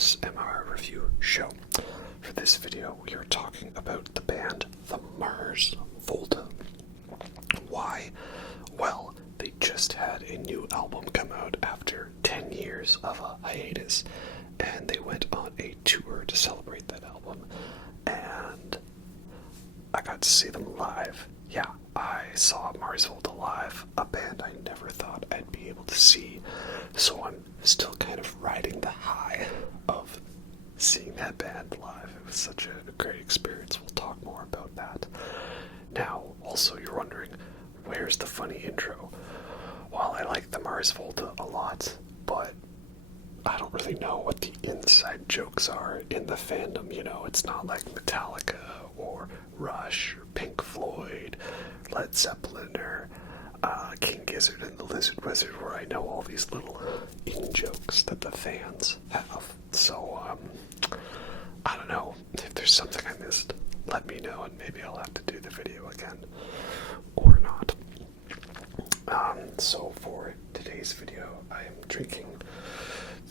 ASMR review show. For this video, we are talking about the band the Mars Volta. Why? Well, they just had a new album come out after 10 years of a hiatus, and they went on a tour to celebrate that album, and I got to see them live. Yeah, I saw Mars Volta live, a band I never thought I'd be able to see, so I'm still kind of riding the high of seeing that band live. It was such a great experience. We'll talk more about that. Now, also, you're wondering, where's the funny intro? Well, I like the Mars Volta a lot, but I don't really know what the inside jokes are in the fandom. You know, it's not like Metallica or Rush or Pink Floyd, Led Zeppelin, or King Gizzard and the Lizard Wizard, where I know all these little in-jokes that the fans have. So, I don't know. If there's something I missed, let me know, and maybe I'll have to do the video again, or not. So for today's video, I am drinking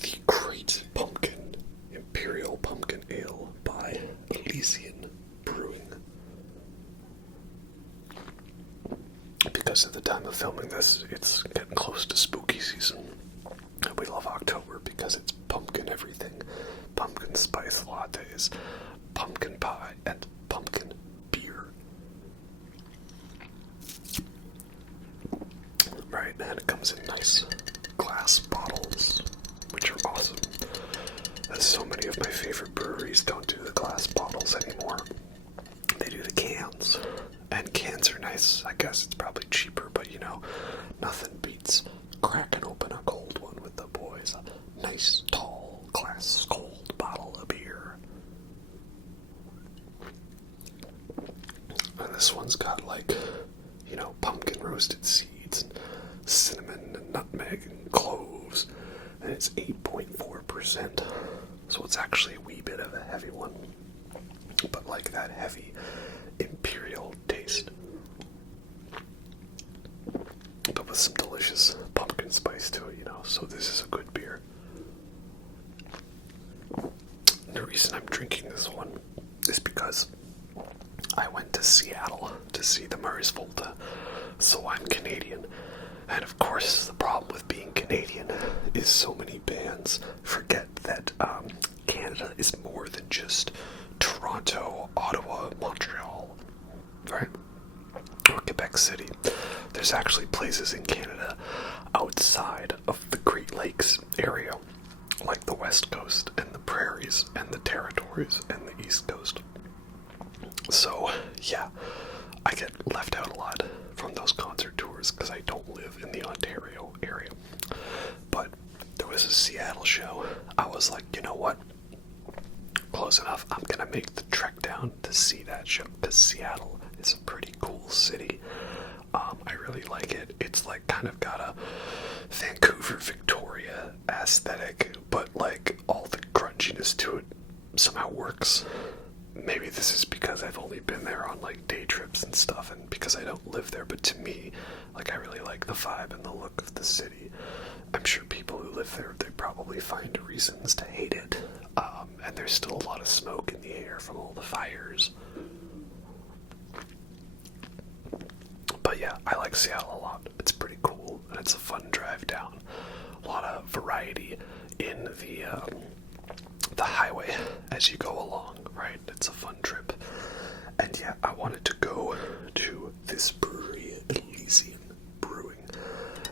the Great Pumpkin Imperial Pumpkin Ale by Elysian Brewing. Because at the time of filming this, it's getting close to spooky season. We love October because it's pumpkin everything. Pumpkin spice lattes, pumpkin pie, and pumpkin beer. Right, and it comes in nice glass bottles, which are awesome. As so many of my favorite breweries don't do the glass bottles anymore. They do the cans. And cans are nice. I guess it's probably cheaper, but you know, nothing beats cracking open a cold one with the boys. A nice, tall, glass, cold bottle of beer. And this one's got, like, you know, pumpkin roasted seeds, and cinnamon, and nutmeg, and cloves. And it's 8.4%. So it's actually a wee bit of a heavy one. But like that heavy imperial taste, but with some delicious pumpkin spice to it, you know, so this is a good beer. The reason I'm drinking this one is because I went to Seattle to see the Mars Volta, so I'm Canadian, and of course the problem with being Canadian is so many bands forget that Canada is more than just Toronto, Ottawa, Montreal, right? Or Quebec City. There's actually places in Canada outside of the Great Lakes area, like the West Coast and the Prairies and the Territories and the East Coast. So, yeah, I get left out a lot from those concert tours because I don't live in the Ontario area. But there was a Seattle show. I was like, you know what? Close enough. I'm gonna make the trek down to see that show because Seattle is a pretty cool city. I really like it. It's like kind of got a Vancouver, Victoria aesthetic, but like all the grunginess to it somehow works. Maybe this is because I've only been there on like day trips and stuff, and because I don't live there, but to me, like, I really like the vibe and the look of the city. I'm sure people who live there, they probably find reasons to hate it. And there's still a lot of smoke in the air from all the fires. But yeah, I like Seattle a lot. It's pretty cool, and it's a fun drive down. A lot of variety in the highway as you go along, right? It's a fun trip. And yeah, I wanted to go to this brewery, Elysian Brewing,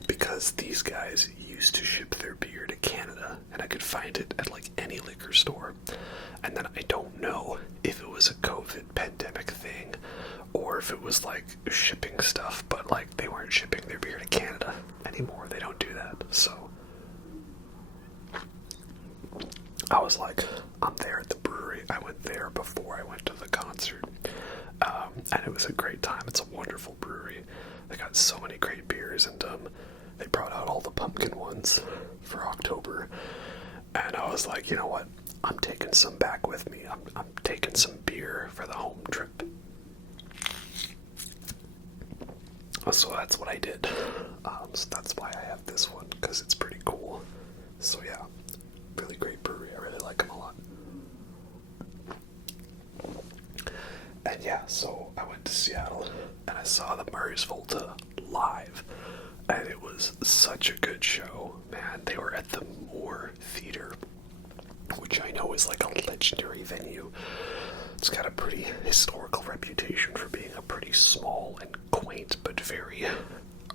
because these guys used to ship their beer to Canada, and I could find it at like any liquor store. And then I don't know if it was a COVID pandemic thing or if it was like shipping stuff, but like they weren't shipping their beer to Canada anymore. They don't do that. So I was like, I'm there at the brewery. I went there before I went to the concert. And it was a great time. It's a wonderful brewery. They got so many great beers, and they brought out all the pumpkin ones for October. And I was like, you know what? I'm taking some back with me. I'm taking some beer for the home trip. So that's what I did. So that's why I have this one, because it's pretty cool. So yeah, really great brewery. I really like them a lot. And yeah, so I went to Seattle and I saw the Mars Volta live, and it was such a good show, man. They were at the Moore Theater, which I know is like a legendary venue. It's got a pretty historical reputation for being a pretty small and quaint but very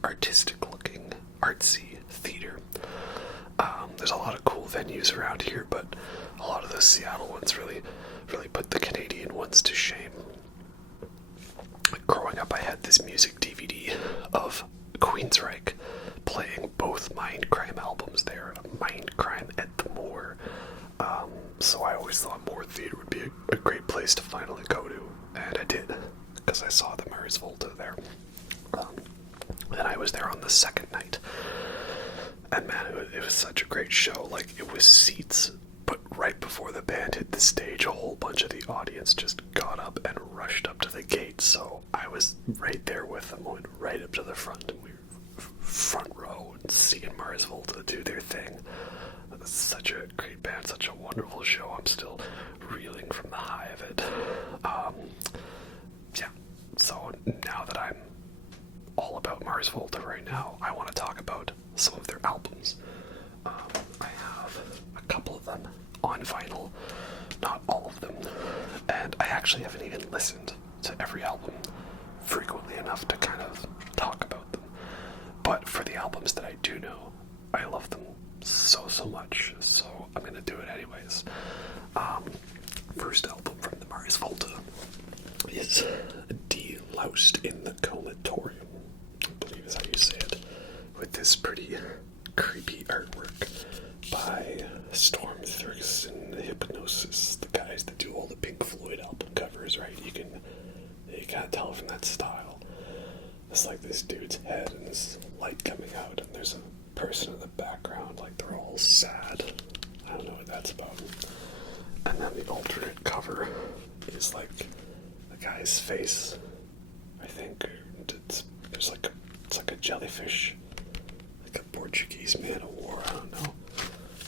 artistic looking, artsy theater. There's a lot of cool venues around here, but a lot of the Seattle ones really put the Canadian ones to shame. Growing up, I had this music DVD of Queensryche playing both Mindcrime albums there, Mindcrime at the Moore. So I always thought Moore Theater would be a great place to finally go to, and I did, because I saw the Mars Volta there. And I was there on the second night. And man, it was such a great show. Like, it was seats, but right before the band hit the stage, a whole bunch of the audience just got up and rushed up to the gate. So I was right there with them, went right up to the front, and we were front row and seeing Mars Volta do their thing. It was such a great band, such a wonderful show. I'm still reeling from the high of it. Yeah, so now that I'm all about Mars Volta right now, I want to talk about some of their albums. I have a couple of them on vinyl, not all of them, and I actually haven't even listened to every album frequently enough to kind of talk about them. But for the albums that I do know, I love them so much, so I'm gonna do it anyways. First album from the Mars Volta is De-Loused in the Comatorium, I believe is how you say it, with this pretty creepy artwork by Storm Thirst and Hypnosis, the guys that do all the Pink Floyd album covers, right? You can't tell from that style. It's like this dude's head and this light coming out, and there's a person in the background, like they're all sad. I don't know what that's about. And then the alternate cover is like the guy's face, I think. It's like a jellyfish, like a Portuguese man of war. I don't know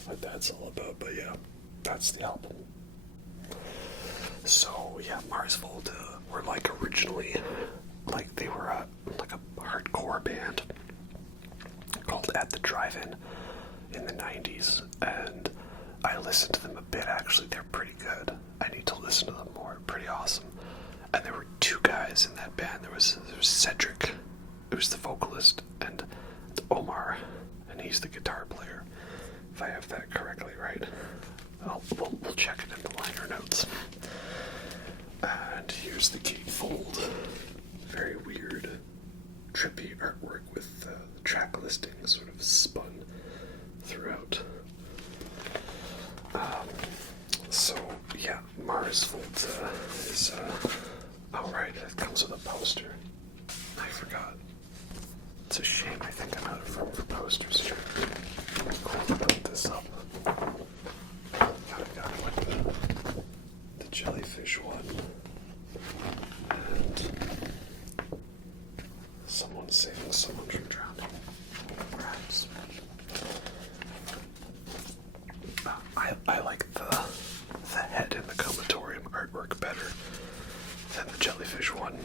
what that's all about, but yeah, that's the album. So yeah, Mars Volta were like originally, like they were like a hardcore band called At the Drive-In in the 90s, and I listened to them a bit. Actually, they're pretty good. I need to listen to them more. Pretty awesome. And there were two guys in that band. There was Cedric, who was the vocalist, and Omar, and he's the guitar player, if I have that correctly, right? We'll check it in the liner notes. And here's the gatefold. Very weird, trippy artwork with the track listing sort of spun throughout. So yeah, Mars Volta is oh right, it comes with a poster. I forgot. It's a shame, I think I'm out of room for posters here. Cool, put this up. I've got like the jellyfish one. And someone saving someone from drowning. Perhaps. I like the head in the Comatorium artwork better than the jellyfish one.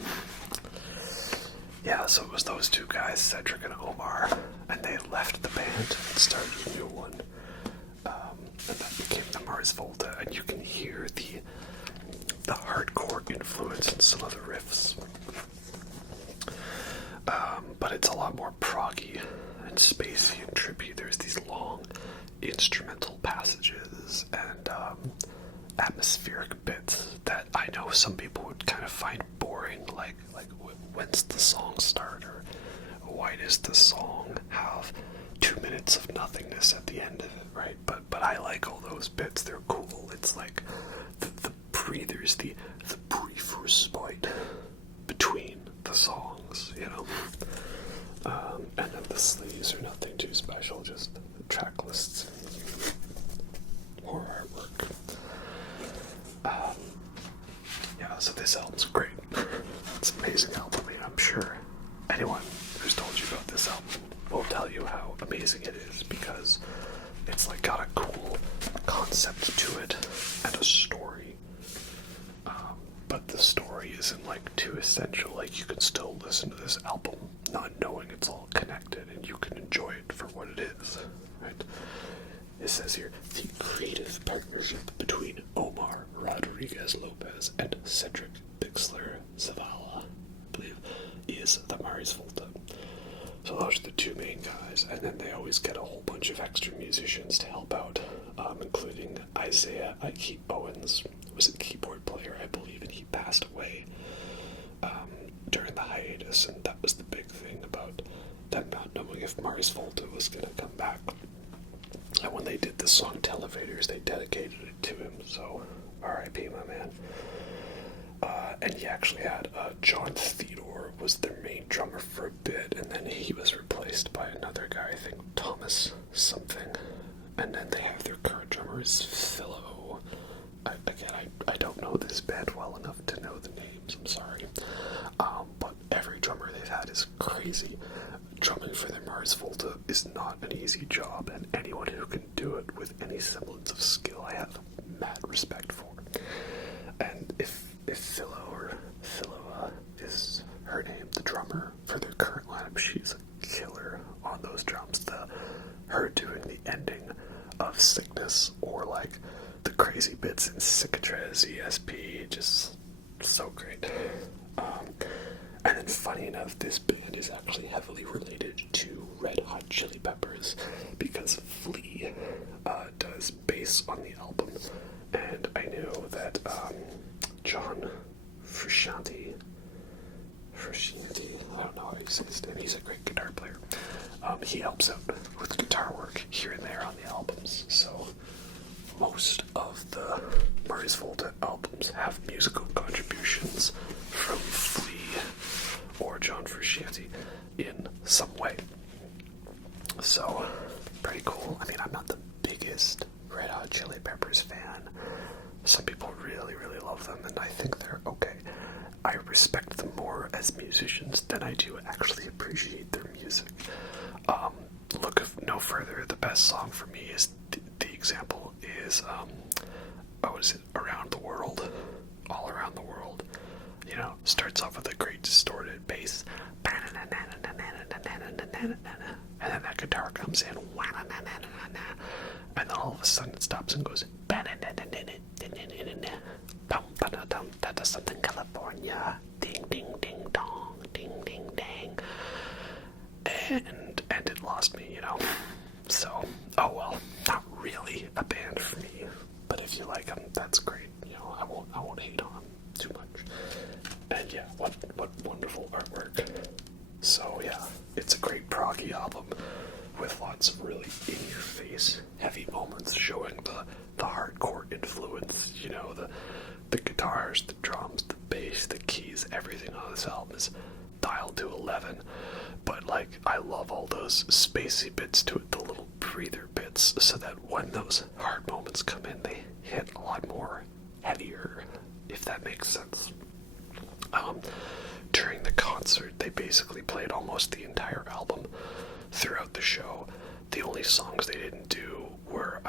Yeah, so it was those two guys, Cedric and Omar, and they left the band and started a new one. And that became the Mars Volta, and you can hear the hardcore influence in some of the riffs. But it's a lot more proggy and spacey and trippy. There's these long instrumental passages and atmospheric bits that I know some people would kind of find boring, like when's the song start, or why does the song have 2 minutes of nothingness at the end of it, right? But I like all those bits. They're cool. It's like there's the brief respite between the songs, you know. And then the sleeves are nothing too special, just track lists and more artwork. Yeah, so this album's great. It's an amazing album, and I'm sure anyone who's told you about this album will tell you how amazing it is, because it's like got a cool concept to it and a story. But the story isn't like too essential. Like you can still listen to this album not knowing it's all connected, and you can enjoy it for what it is. Right? It says here, the creative partnership between Omar Rodriguez Lopez and Cedric Bixler Zavala, I believe, is the Mars Volta. So those are the two main guys, and then they always get a whole bunch of extra musicians to help out, including Isaiah Ike Owens, was a keyboard player, I believe, and he passed away during the hiatus, and that was the big thing about them not knowing if Mars Volta was going to come back. And when they did the song Televators, they dedicated it to him, so R.I.P. my man. And he actually had John Theodore was their main drummer for a bit, and then he was replaced by another guy, I think Thomas something. And then they have their current drummer is Philo. I don't know this band well enough to know the names, I'm sorry. But every drummer they've had is crazy. Drumming for the Mars Volta is not an easy job, and anyone who can do it with any semblance of skill I have mad respect for. And if Philo is her name, the drummer for their current lineup, she's a killer on those drums. Her doing the ending of Sickness, or like the crazy bits in Cicatrez ESP, just so great. And then funny enough, this band is actually heavily related to Red Hot Chili Peppers, because Flea does bass on the album, and I know that John Frusciante, I don't know how you say his name, he's a great guitar player. He helps out with guitar work here and there on the albums, so most of the Mars Volta albums have musical contributions from Flea or John Frusciante in some way. So, pretty cool. I mean, I'm not the biggest Red Hot Chili Peppers fan. Some people really, really love them, and I think they're okay. I respect them more as musicians than I do actually appreciate their music. Look no further, the best song for me is the example is Around the World, All Around the World. You know, starts off with a great distorted bass, and then that guitar comes in, and then all of a sudden it stops and goes, that does something California, ding ding ding dong, ding ding dang, and it lost me, you know. So, oh well, not really a band for me, but if you like them, that's great. You know, I won't hate on them too much. And yeah, what wonderful artwork. So yeah, it's a great proggy album with lots of really in-your-face, heavy moments showing the hardcore influence. You know, the guitars, the drums, the bass, the keys, everything on this album is dialed to 11. But like, I love all those spacey bits to it, the little breather bits, so that when those hard moments come in, they hit a lot more heavier, if that makes sense. During the concert, they basically played almost the entire album throughout the show. The only songs they didn't do were,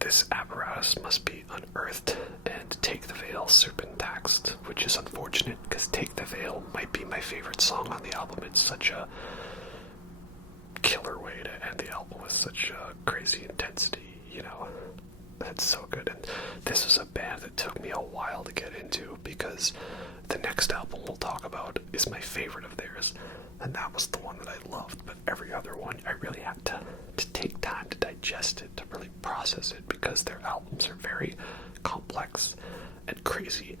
This Apparatus Must Be Unearthed and Take the Veil Serpentaxed, which is unfortunate because Take the Veil might be my favorite song on the album. It's such a killer way to end the album with such a crazy intensity, you know. That's so good. And this was a band that took me a while to get into, because the next album we'll talk about is my favorite of theirs, and that was the one that I loved. But every other one, I really had to take time to digest it, to really process it, because their albums are very complex and crazy,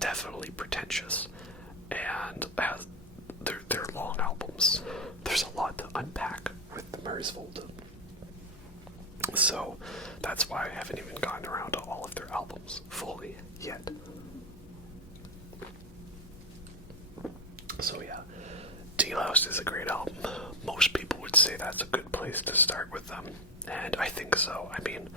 definitely pretentious, and they're long albums. There's a lot to unpack with the Mars Volta. So that's why I haven't even gotten around to all of their albums fully yet. So yeah, Deloused is a great album. Most people would say that's a good place to start with them, and I think so. I mean,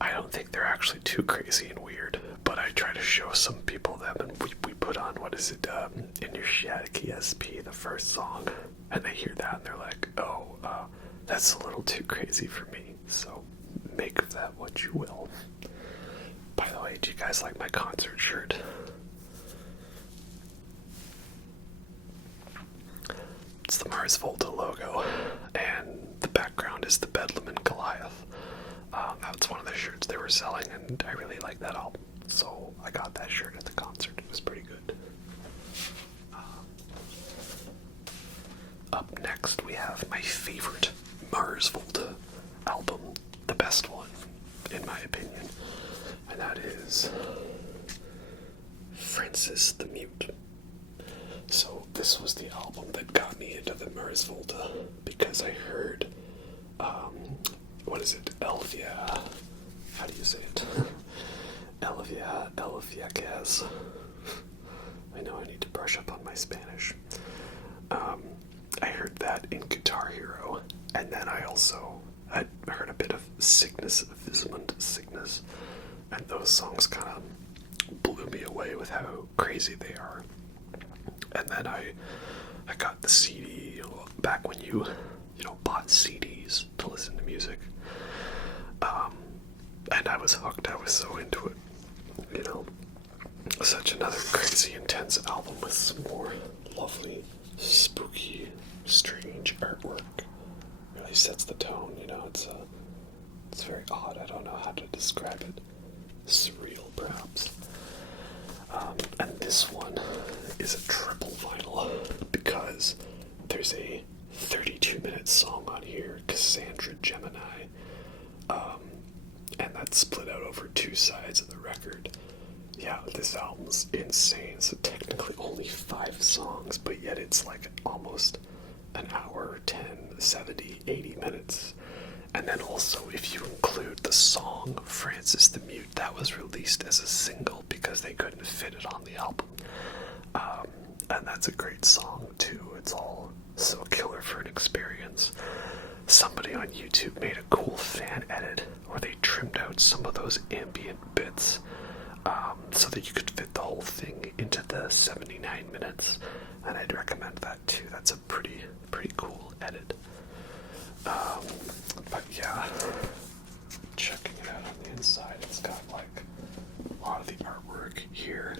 I don't think they're actually too crazy and weird, but I try to show some people them, and we put on, In Your Shatic ESP, the first song, and they hear that and they're like, oh, that's a little too crazy for me. So make of that what you will. By the way, do you guys like my concert shirt? It's the Mars Volta logo, and the background is the Bedlam and Goliath. That's one of the shirts they were selling, and I really like that album, so I got that shirt at the concert. It was pretty good. Up next, we have my favorite Mars Volta album, the best one, in my opinion, and that is Francis the Mute. So this was the album that got me into the Mars Volta, because I heard, what is it, Elvia, how do you say it? Elvia Gaz. I know I need to brush up on my Spanish. I heard that in Guitar Hero, and then I heard a bit of Sickness, Vismund Sickness, and those songs kind of blew me away with how crazy they are. And then I got the CD back when you bought CDs to listen to music, and I was hooked. I was so into it. Such another crazy, intense album with some more lovely, spooky, strange artwork. Really sets the tone. It's very odd. I don't know how to describe it. Surreal, perhaps. And this one is a triple vinyl because there's a 32-minute song on here, Cassandra Gemini, and that's split out over two sides of the record. Yeah, this album's insane. So technically only 5 songs, but yet it's like almost an hour, 10, 70, 80 minutes. And then also, if you include the song Francis the Mute, that was released as a single because they couldn't fit it on the album. And that's a great song too. It's all so killer for an experience. Somebody on YouTube made a cool fan edit where they trimmed out some of those ambient bits so that you could fit the whole thing into the 79 minutes. And I'd recommend that too. That's a pretty cool edit. But yeah, checking it out on the inside, it's got like a lot of the artwork here,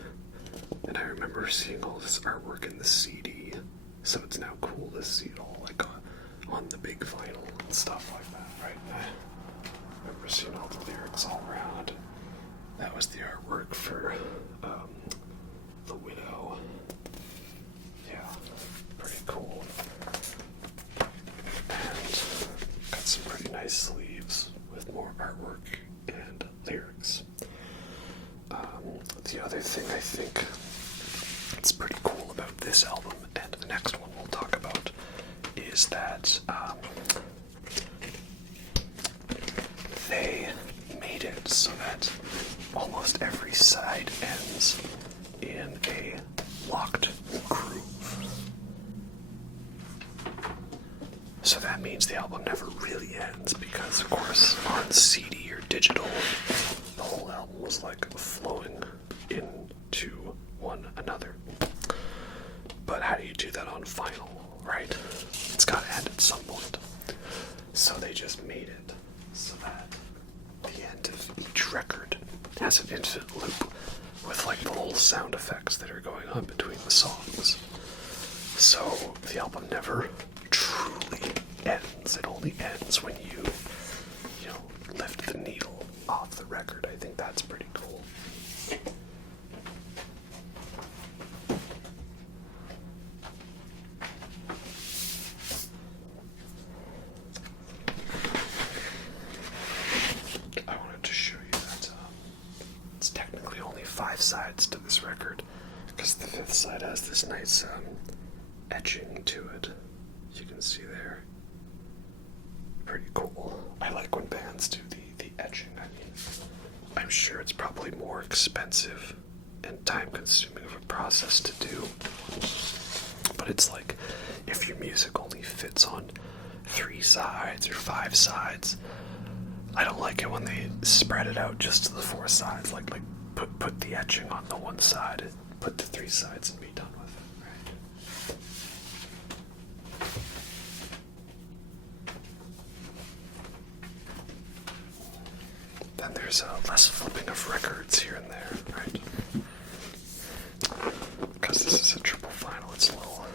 and I remember seeing all this artwork in the CD, so it's now cool to see it all like on the big vinyl and stuff like that, right? I remember seeing all the lyrics all around. That was the artwork for The Widow. Yeah, pretty cool. And got some pretty nice sleeves with more artwork and lyrics. The other thing I think it's pretty cool about this album and the next one we'll talk about is that they made it so that almost every side ends in a locked groove. So that means the album never really ends because, of course, on CD or digital, the whole album was like flowing into one another. But how do you do that on vinyl, right? It's got to end at some point. So they just made it so that the end of each record has an infinite loop with like the little sound effects that are going on between the songs. So the album never truly ends. It only ends when you lift the needle off the record. I think that's pretty cool. I wanted to show you that it's technically only 5 sides to this record because the 5th side has this nice etching to it. You can see there. Pretty cool. I like when bands do the etching. I mean, I'm sure it's probably more expensive and time-consuming of a process to do. But it's like, if your music only fits on 3 sides or 5 sides, I don't like it when they spread it out just to the 4 sides. Like put the etching on the 1 side, put the 3 sides and be done with it, right? then there's less flipping of records here and there, right? Because this is a triple vinyl, it's a little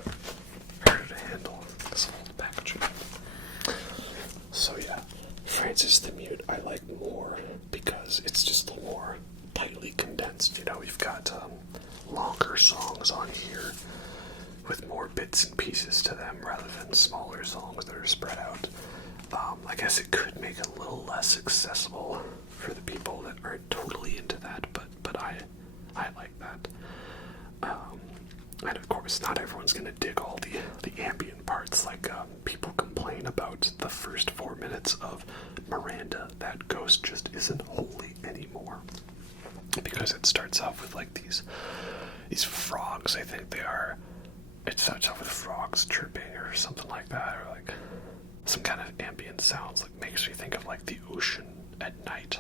harder to handle this whole packaging. So yeah, Francis the Mute I like more because it's just a little more tightly condensed. You know, we've got longer songs on here with more bits and pieces to them rather than smaller songs that are spread out. I guess it could make it a little less accessible for the people that aren't totally into that, but I like that. And of course, not everyone's gonna dig all the ambient parts. Like people complain about the first 4 minutes of Miranda. That ghost just isn't holy anymore because it starts off with like these frogs. I think they are. It starts off with frogs chirping or something like that, or like some kind of ambient sounds. Like makes me think of like the ocean at night.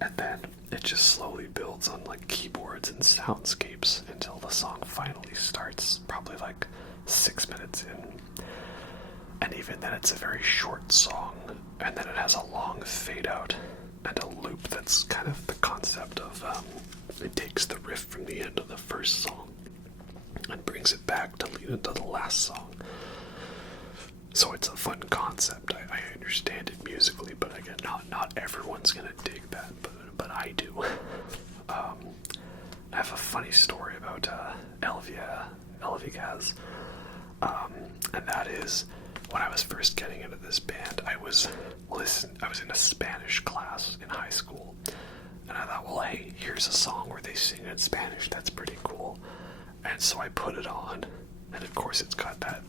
And then it just slowly builds on like keyboards and soundscapes until the song finally starts, probably like 6 minutes in. And even then it's a very short song, and then it has a long fade out and a loop that's kind of the concept of it takes the riff from the end of the first song and brings it back to lead into the last song. So it's a fun concept. I understand it musically, but again, not everyone's gonna dig that, but I do. I have a funny story about Elvigaz, and that is when I was first getting into this band, I was in a Spanish class in high school, and I thought, well, hey, here's a song where they sing in Spanish. That's pretty cool. And so I put it on, and of course it's got that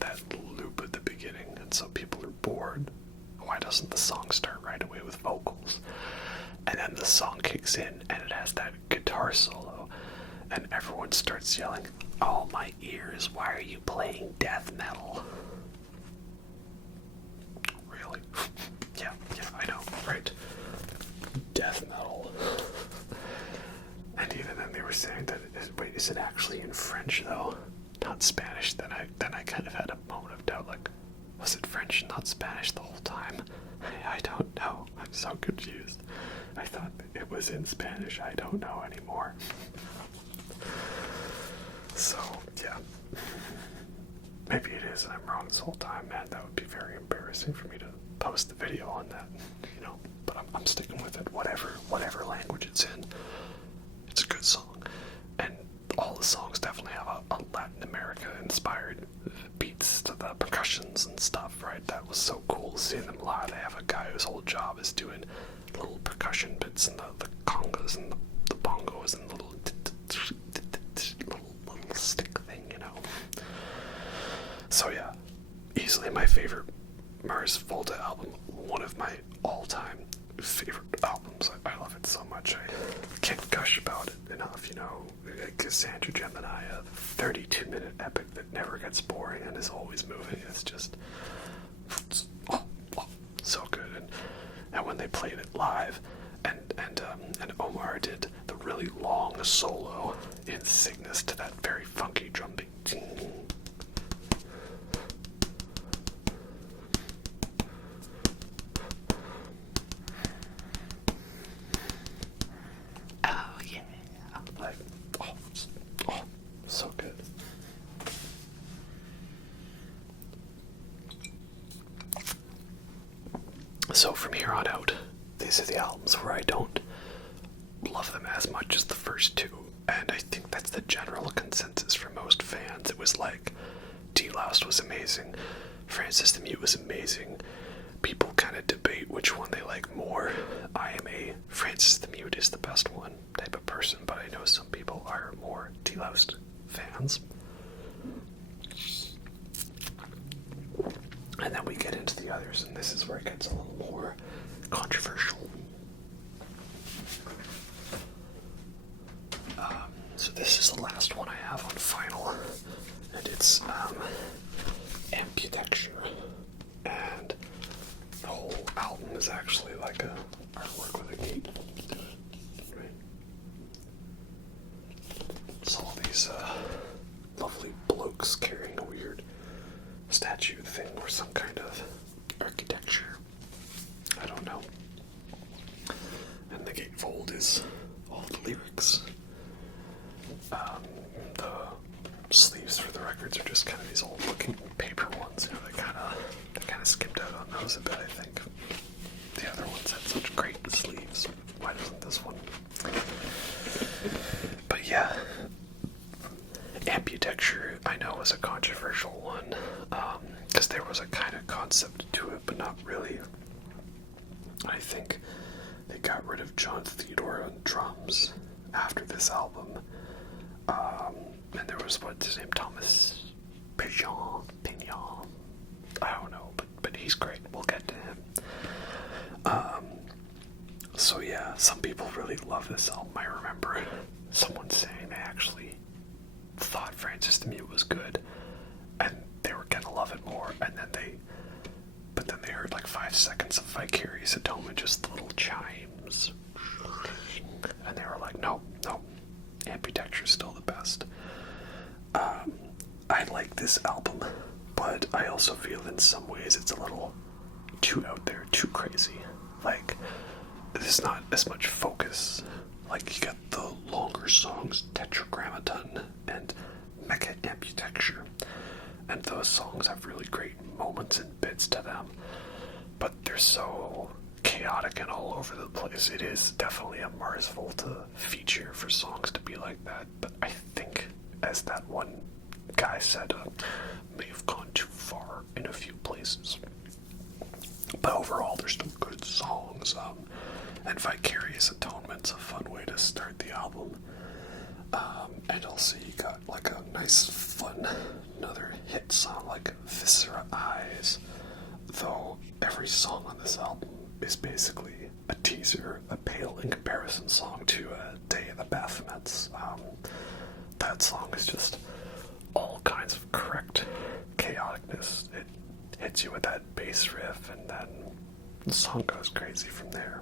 loop at the beginning, and so people are bored. Why doesn't the song start right away with vocals? And then the song kicks in, and it has that guitar solo, and everyone starts yelling, "Oh, my ears, why are you playing death metal?" Really? yeah, I know, right? Death metal. And even then they were saying that, wait, is it actually in French though? Not Spanish? Then I kind of had a moment of doubt, like, was it French, not Spanish the whole time? I don't know. I'm so confused. I thought it was in Spanish. I don't know anymore. So, yeah. Maybe it is and I'm wrong this whole time, man. That would be very embarrassing for me to post the video on that, you know. But I'm sticking with it, whatever language it's in. It's a good song. And all the songs definitely have a Latin America-inspired beats to the percussions and stuff, right? That was so cool seeing them live. They have a guy whose whole job is doing little percussion bits and the congas and the bongos and the little stick thing, you know. So yeah, easily my favorite Mars Volta album, one of my all-time favorite albums. I love it so much. I can't gush about it enough, you know. Cassandra Gemini, a 32-minute epic that never gets boring and is always moving. It's just so good. And when they played it live, and Omar did the really long solo in Cygnus to that very funky drum beat. So good. So from here on out, these are the albums where I don't love them as much as the first two, and I think that's the general consensus for most fans. It was like, D-Loust was amazing, Francis the Mute was amazing. People kind of debate which one they like more. I am a Francis the Mute is the best one type of person, but I know some people are more D-Loust fans. And then we get into the others, and this is where it gets a little more controversial. So this is the last one I have on vinyl, and it's Ambidextre, and the whole album is actually like a artwork with a gate. Right? It's all these lovely blokes carrying a weird statue thing or some kind of architecture. I don't know. the gatefold is all the lyrics. The sleeves for the records are just kind of these old looking paper ones. You know, they kind of skipped out on those a bit, I think. The other ones had such great sleeves. Why doesn't this one? But yeah, Ambidextrous I know was a controversial one, because there was a kind of concept to it, but not really. I think they got rid of John Theodore on drums after this album. And there was, what's his name, Thomas Pignon. I don't know, but he's great. We'll get to him. So yeah, some people really love this album. I remember someone saying they actually thought Francis the Mute was good, and they were gonna love it more, and then they heard like 5 seconds of Vicarious Atonement, just the little chimes, and they were like, no, Ambidextrous is still the best. I like this album, but I also feel in some ways it's a little too out there, too crazy. Like, there's not as much focus. Like, you got the longer songs, Tetragrammaton and Mecha Ambidextrous, and those songs have really great moments and bits to them, but they're so chaotic and all over the place. It is definitely a Mars Volta feature for songs to be like that, but I think, as that one guy said, may have gone too far in a few places. But overall, they're still good songs, and Vicarious Atonement's a fun way to start the album. And also you got like a nice, fun, another hit song like Viscera Eyes, though every song on this album is basically a teaser, a pale in comparison song to Day of the Baphomets. That song is just all kinds of correct chaoticness. It hits you with that bass riff, and then the song goes crazy from there.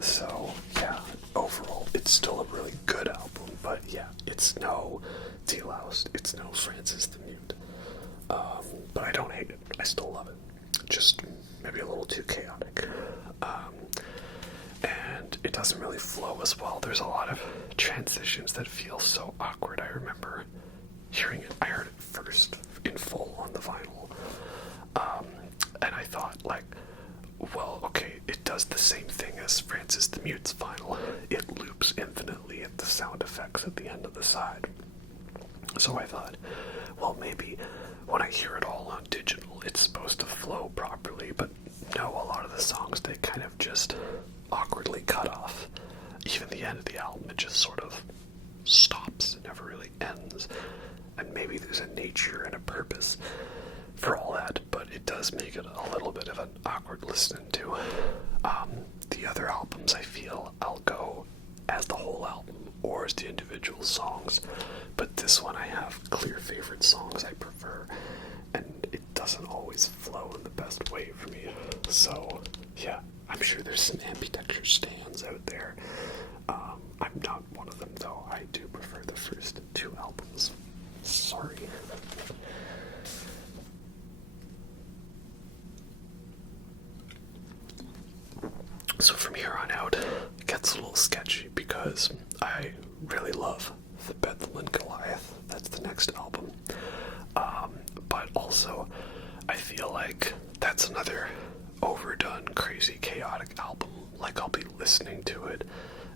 So yeah, overall it's still a really good album, but yeah, it's no Deloused, it's no Francis the Mute. But I don't hate it, I still love it. Just maybe a little too chaotic. And it doesn't really flow as well. There's a lot of transitions that feel so awkward. I remember hearing it, I heard it first in full on the vinyl. And I thought, like, well, okay, it does the same thing as Francis the Mute's vinyl. It loops infinitely at the sound effects at the end of the side. So I thought, well, maybe when I hear it all on digital, it's supposed to flow properly, but no, a lot of the songs, they kind of just awkwardly cut off. Even the end of the album, it just sort of stops. It never really ends. And maybe there's a nature and a purpose for all that, but it does make it a little bit of an awkward listen to. The other albums, I feel I'll go as the whole album or as the individual songs, but this one I have clear favorite songs I prefer, and it doesn't always flow in the best way for me. So yeah, I'm sure there's some Ambidextrous stands out there. I'm not one of them, though. I do prefer the first 2 albums. Sorry. So from here on out, it gets a little sketchy because I really love the Bethel and Goliath. That's the next album. But also, I feel like that's another overdone, crazy, chaotic album. Like, I'll be listening to it,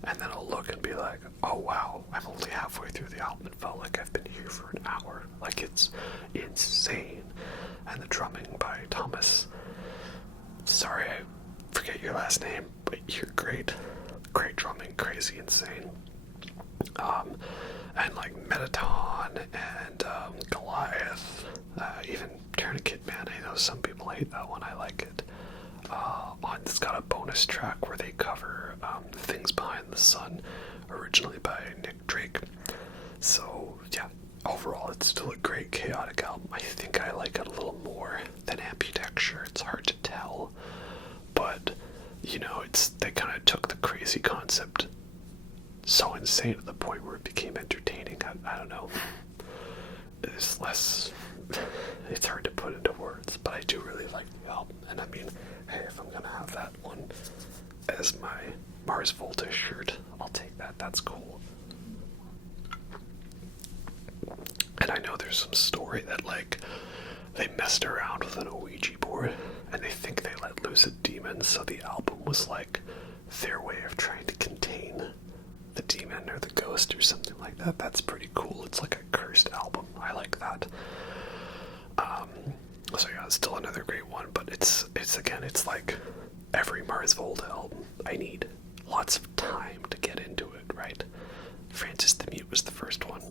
and then I'll look and be like, oh wow, I'm only halfway through the album. It felt like I've been here for an hour. Like, it's insane. And the drumming by Thomas, sorry, I forget your last name, but you're great. Great drumming, crazy, insane. And like Metaton and Goliath, even Tourniquet Man. I know some people hate that one. I like it. It's got a bonus track where they cover Things Behind the Sun, originally by Nick Drake. So yeah, overall it's still a great chaotic album. I think I like it a little more than Ambidextrous. It's hard to tell, but you know, they kind of took the crazy concept so insane to the point where it became entertaining. I don't know. It's less. It's hard to put into words, but I do really like the album. And I mean, hey, if I'm gonna have that one as my Mars Volta shirt. I'll take that. That's cool. And I know there's some story that, like, they messed around with an Ouija board and they think they let loose a demon, so the album was like their way of trying to contain the demon or the ghost or something like that. That's pretty cool. It's like a cursed album. I like that. So yeah, it's still another great one, but it's again, it's like every Mars Volta album. I need lots of time to get into it, right? Francis the Mute was the first one.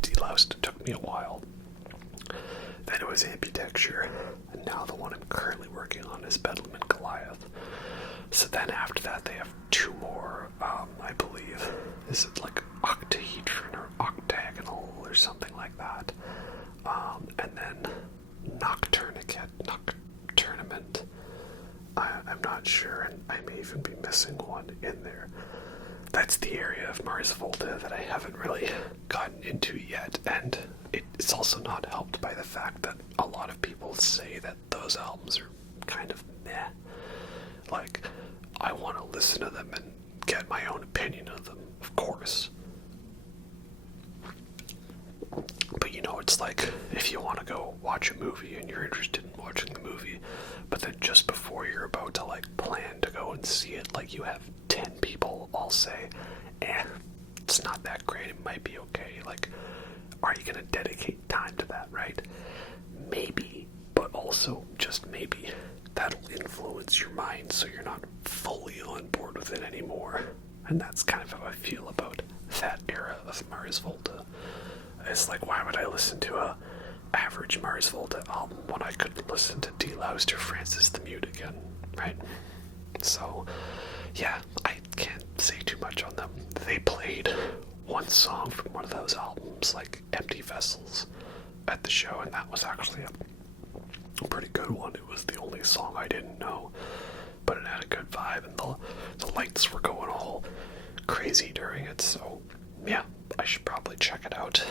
Deloused took me a while. Then it was Ambidexture, and now the one I'm currently working on is Bedlam and Goliath. So then after that they have two more, I believe. Is it like Octahedron or Octagonal or something like that? And then Nocturnament. I'm not sure, and I may even be missing one in there. That's the area of Mars Volta that I haven't really gotten into yet, and it's also not helped by the fact that a lot of people say that those albums are kind of meh. Like, I want to listen to them and get my own opinion of them, of course. But you know, it's like if you want to go watch a movie and you're interested in watching the movie, but then just before you're about to like plan to go and see it, like you have 10 people all say, it's not that great, it might be okay. Like, are you gonna dedicate time to that, right? Maybe, but also just maybe that'll influence your mind so you're not fully on board with it anymore. And that's kind of how I feel about that era of Mars Volta. It's like, why would I listen to a average Mars Volta album when I could listen to Deloused or Francis the Mute again, right? So, yeah, I can't say too much on them. They played one song from one of those albums, like Empty Vessels, at the show, and that was actually a pretty good one. It was the only song I didn't know, but it had a good vibe, and the lights were going all crazy during it, so yeah, I should probably check it out.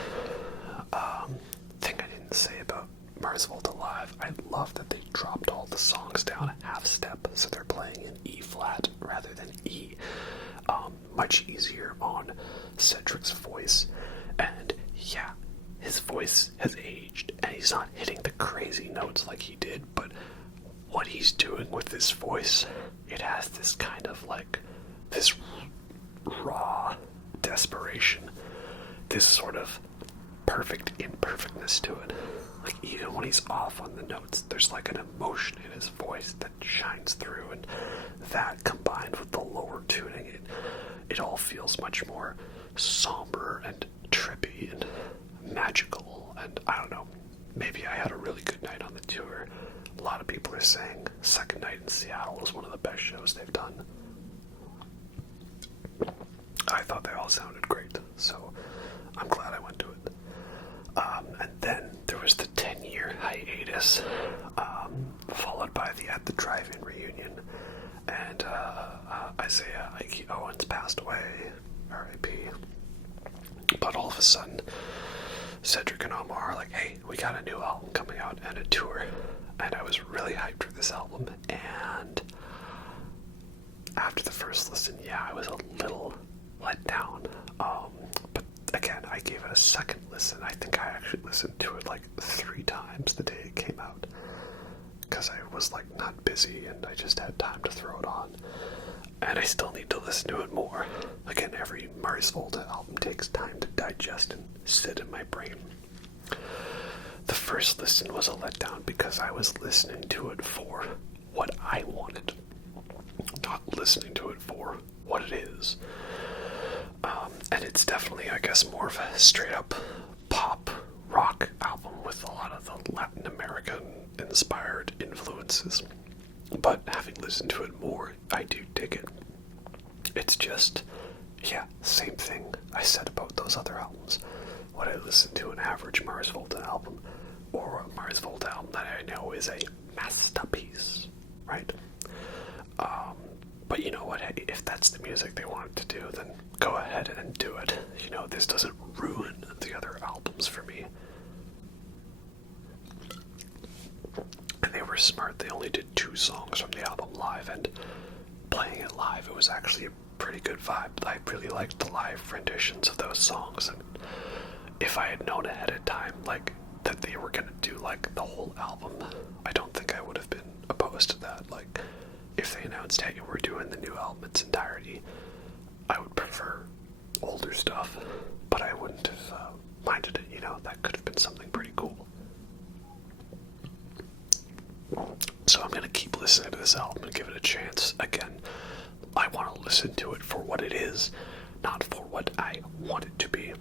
Thing I didn't say about Mars Volta Live, I love that they dropped all the songs down a half step, so they're playing in E flat rather than E. Much easier on Cedric's voice, and yeah, his voice has aged, and he's not hitting the crazy notes like he did, but what he's doing with his voice, it has this kind of like, this raw desperation, this sort of perfect imperfectness to it. Like, even when he's off on the notes, there's like an emotion in his voice that shines through, and that combined with the lower tuning, it all feels much more somber and trippy and magical, and I don't know, maybe I had a really good night on the tour. A lot of people are saying second night in Seattle was one of the best shows they've done. I thought they all sounded great, so I'm glad I went to it. And then there was the 10-year hiatus, followed by the At the Drive-In reunion, and Isaiah Ike Owens passed away, R.I.P. But all of a sudden, Cedric and Omar are like, hey, we got a new album coming out and a tour, and I was really hyped for this album, and after the first listen, yeah, I was a little let down, but again, I gave it a second listen. I think I actually listened to it like 3 times the day it came out, because I was like not busy and I just had time to throw it on, and I still need to listen to it more. Again, every Mars Volta album takes time to digest and sit in my brain. The first listen was a letdown because I was listening to it for what I wanted, not listening to it for what it is. And it's definitely, I guess, more of a straight-up pop rock album with a lot of the Latin American-inspired influences. But having listened to it more, I do dig it. It's just, yeah, same thing I said about those other albums. Would I listen to an average Mars Volta album, or a Mars Volta album that I know is a masterpiece, right? But you know what, hey, if that's the music they wanted to do, then go ahead and do it. You know, this doesn't ruin the other albums for me. And they were smart, they only did 2 songs from the album live, and playing it live, it was actually a pretty good vibe. I really liked the live renditions of those songs, and if I had known ahead of time, like, that they were gonna do, like, the whole album, I don't think I would have been opposed to that. Like, if they announced, hey, we're doing the new album in its entirety, I would prefer older stuff, but I wouldn't have minded it, you know. That could have been something pretty cool. So I'm gonna keep listening to this album and give it a chance. Again, I want to listen to it for what it is, not for what I want it to be.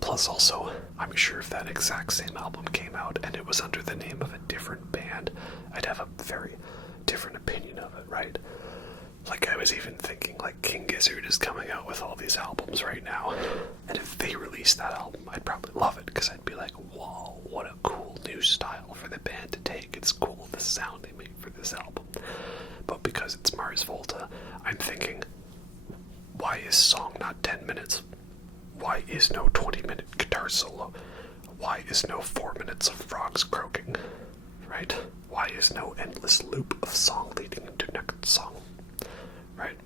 Plus, also, I'm sure if that exact same album came out and it was under the name of a different band, I'd have a very different opinion of it, right? Like, I was even thinking, like, King Gizzard is coming out with all these albums right now, and if they released that album, I'd probably love it, because I'd be like, whoa, what a cool new style for the band to take. It's cool, the sound they made for this album. But because it's Mars Volta, I'm thinking, why is song not 10 minutes? Why is no 20-minute guitar solo? Why is no 4 minutes of frogs croaking? Right? Why is no endless loop of song leading into next song? Right?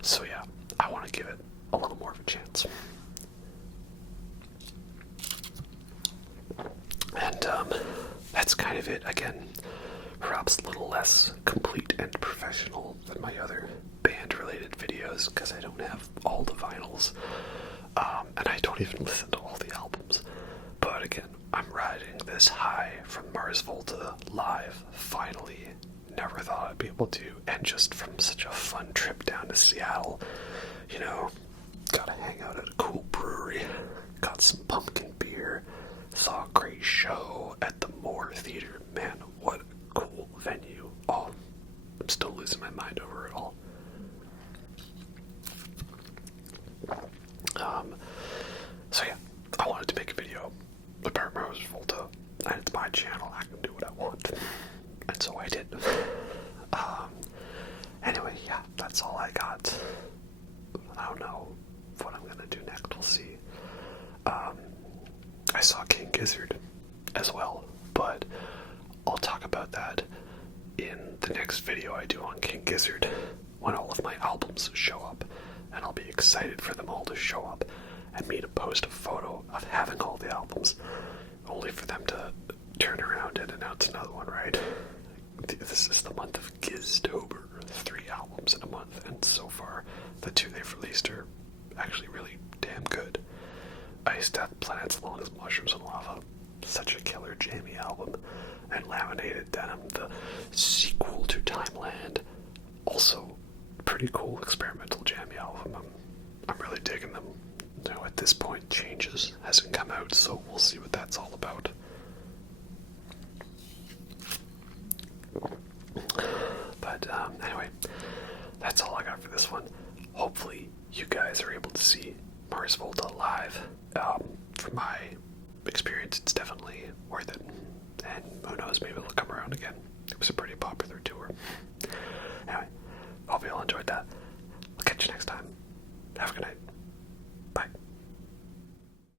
So yeah, I want to give it a little more of a chance. And that's kind of it. Again, perhaps a little less complete and professional than my other band-related videos, because I don't have all the vinyls, and I don't even listen to all the albums. But again, I'm riding this high from Mars Volta live, finally. Never thought I'd be able to, and just from such a fun trip down to Seattle, you know, got to hang out at a cool brewery, got some pumpkin beer, saw a great show at the Moore Theater. Man, what a cool venue. Oh, I'm still losing my mind over it all. So yeah, I wanted to make a video about Mars Volta, and it's my channel, I can do what I want, and so I did. Anyway, yeah, that's all I got. I don't know what I'm gonna do next, we'll see. I saw King Gizzard as well, but I'll talk about that in the next video I do on King Gizzard, when all of my albums show up, and I'll be excited for them all to show up, and me to post a photo of having all the albums, only for them to turn around and announce another one, right? This is the month of Giztober, 3 albums in a month, and so far, the 2 they've released are actually really damn good. Iced Death Planets Long as Mushrooms and Lava, such a killer Jamie album, and Laminated Denim, the sequel to Timeland, also pretty cool experimental jammy album. I'm really digging them. You know, at this point, Changes hasn't come out, so we'll see what that's all about. But anyway, that's all I got for this one. Hopefully you guys are able to see Mars Volta live. From my experience, it's definitely worth it. And who knows, maybe they'll come around again. It was a pretty popular tour. Anyway, hope you all enjoyed that. I'll catch you next time. Have a good night.